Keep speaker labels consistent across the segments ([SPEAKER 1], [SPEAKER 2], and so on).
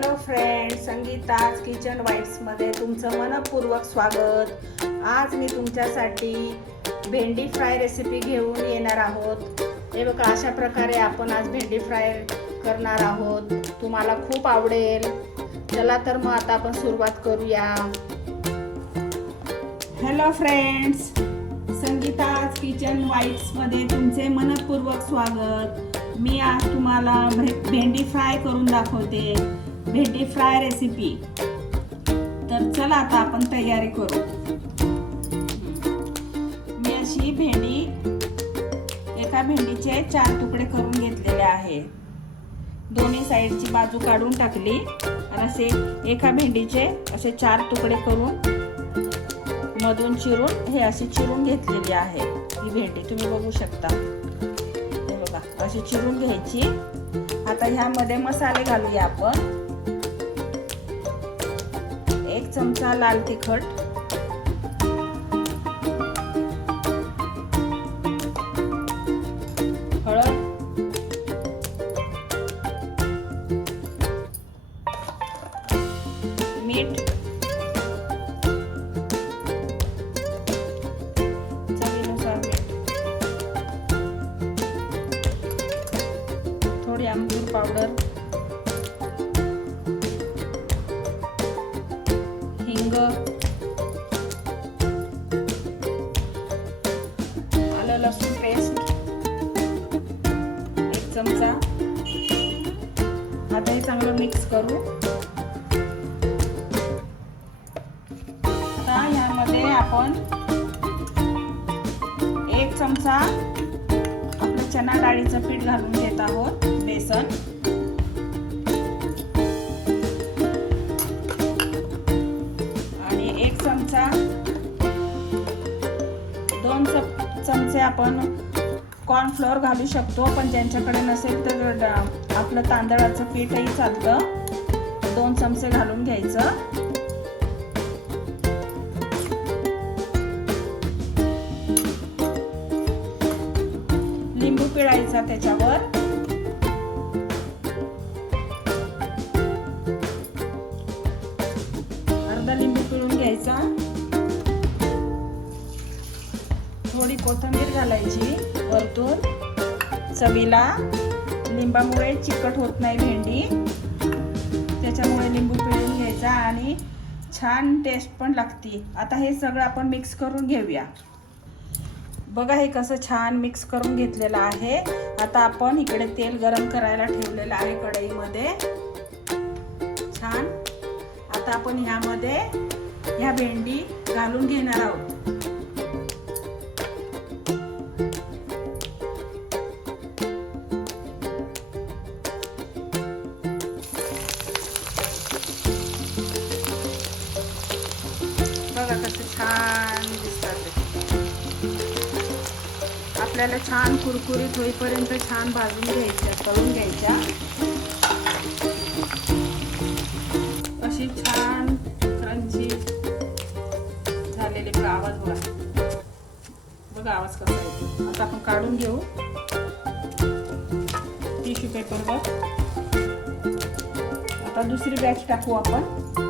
[SPEAKER 1] Hello friend Sangeeta's kitchen वाईट्समध्ये तुमचं मनपूर्वक स्वागत. आज मी तुमच्यासाठी भेंडी फ्राय रेसिपी घेऊन येणार आहोत. हे बघा अशा प्रकारे आपण आज भेंडी फ्राय करणार आहोत. तुम्हाला खूप आवडेल. चला तर मग आता आपण सुरुवात करूया. हॅलो फ्रेंड्स संगीताज किचन वाईट्समध्ये तुमचे मनपूर्वक स्वागत. मी आज तुम्हाला भेंडी फ्राय करून दाखवते. भेंडी फ्राय रेसिपी तर चला आता आपण तयारी करू. मी अशी भेंडी एका भेंडीचे चार तुकडे करून घेतलेले आहे. दोन्ही साईडची बाजू काढून टाकली आणि असे एका भेंडीचे असे चार तुकडे करून मधून चिरून हे अशी चिरून घेतलेली आहे ही भेंडी. तुम्ही बघू शकता. बघा अशी चिरून घ्यायची. आता ह्यामध्ये मसाले घालूया आपण. एक चमचा लाल तिखट. हळद. मीठ. चवीनुसार मीठ. थोडी आमचूर पावडर. आलं लसूण पेस्ट. एक चमचा. आता हे चांगलं मिक्स करू. आता यामध्ये आपण एक चमचा आपलं चना डाळीचं पीठ घालून घेत आहोत बेसन. चमचे आपण कॉर्नफ्लोअर घालू शकतो पण ज्यांच्याकडे नसेल तर आपलं तांदळाचं पीठही चालतं. दोन चमचे घालून घ्यायचं. लिंबू पिळायचा त्याच्यावर. अर्धा लिंबू पिळून घ्यायचा. कोथिंबीर घालायची वरतून. चवीला लिंबामुळे चिकट होत नाही भेंडी. त्याच्यामुळे लिंबू पिळून घ्यायचा आणि छान टेस्ट पण लागते. आता हे सगळं आपण मिक्स करून घेऊया. बघा हे कसं छान मिक्स करून घेतलेलं आहे. आता आपण इकडे तेल गरम करायला ठेवलेलं आहे कढईमध्ये. छान. आता आपण ह्यामध्ये ह्या भेंडी घालून घेणार आहोत. आपल्याला छान कुरकुरीत होईपर्यंत छान भाजून घ्यायच्या तळून घ्यायच्या. अशी छान क्रंची झालेली बघा आवाज बघा. बघा आवाज कसा येतो आता आपण काढून घेऊ. टिश्यू पेपरवर आता दुसरी बॅच टाकू आपण.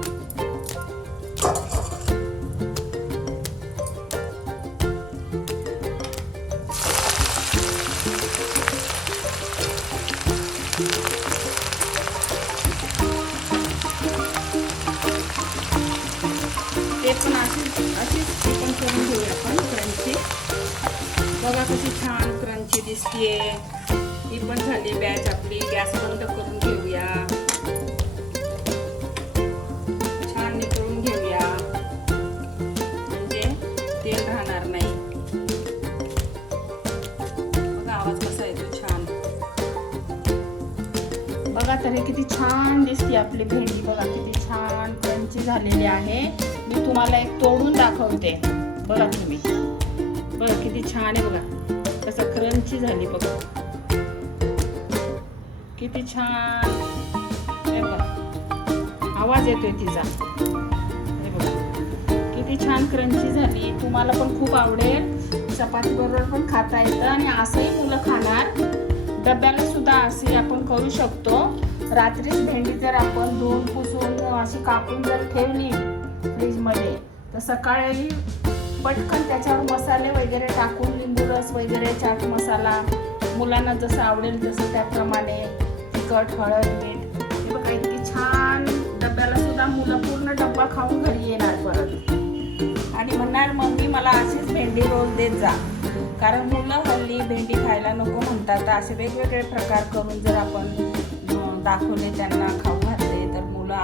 [SPEAKER 1] ते पण अशी अशीच ती पण करून घेऊया आपण क्रंची बघा कशी छान क्रंची दिसतीये. ही पण झाली बॅच आपली. गॅस बंद करून घेऊया. बघा तर हे किती छान दिसते आपली भेंडी. बघा किती छान क्रंची झालेली आहे. मी तुम्हाला एक तोडून दाखवते. बघा तुम्ही. बघा किती छान आहे बघा. कसं क्रंची झाली बघा. किती छान. हे बघा. आवाज येतोय तिचा. बघा. किती छान क्रंची झाली. तुम्हाला पण खूप आवडेल. चपाती बरोबर पण खाता येतं आणि असंही मुलं खाणार. डब्याला सुद्धा असे आपण करू शकतो. रात्रीच भेंडी जर आपण धुवून पुसून अशी कापून जर ठेवली फ्रीजमध्ये तर सकाळी पटकन त्याच्यावर मसाले वगैरे टाकून लिंबू रस वगैरे चाट मसाला मुलांना जसं आवडेल जसं त्याप्रमाणे तिखट हळद मीठ. हे बघा इतकी छान डब्याला सुद्धा मुलं पूर्ण डब्बा खाऊन घरी येणार परत. आणि म्हणणार मम्मी मला अशीच भेंडी रोल देत जा. कारण मुलं हल्ली भेंडी खायला नको म्हणतात. तर असे वेगवेगळे प्रकार करून जर आपण दाखवले त्यांना खाऊ घातले तर मुलं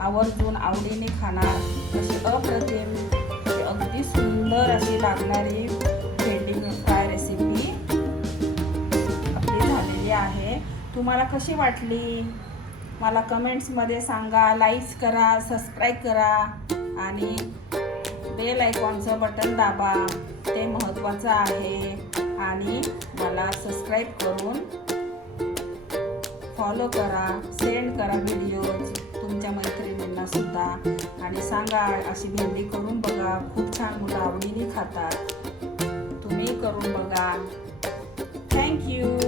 [SPEAKER 1] आवर्जून आवडीने खाणार. अशी अप्रतिम अगदी सुंदर अशी लागणारी भेंडी फ्राय रेसिपी आपली झालेली आहे. तुम्हाला कशी वाटली? मला कमेंट्समध्ये सांगा. लाईक्स करा सबस्क्राईब करा आणि बेल आयकॉनचं बटन दाबा. ते महत्त्वाचं आहे. आणि मला सबस्क्राईब करून फॉलो करा. सेंड करा व्हिडिओज तुमच्या मैत्रिणींना सुद्धा. आणि सांगा अशी भेंडी करून बघा. खूप छान मुलं आवडीने खातात. तुम्ही करून बघा. थँक्यू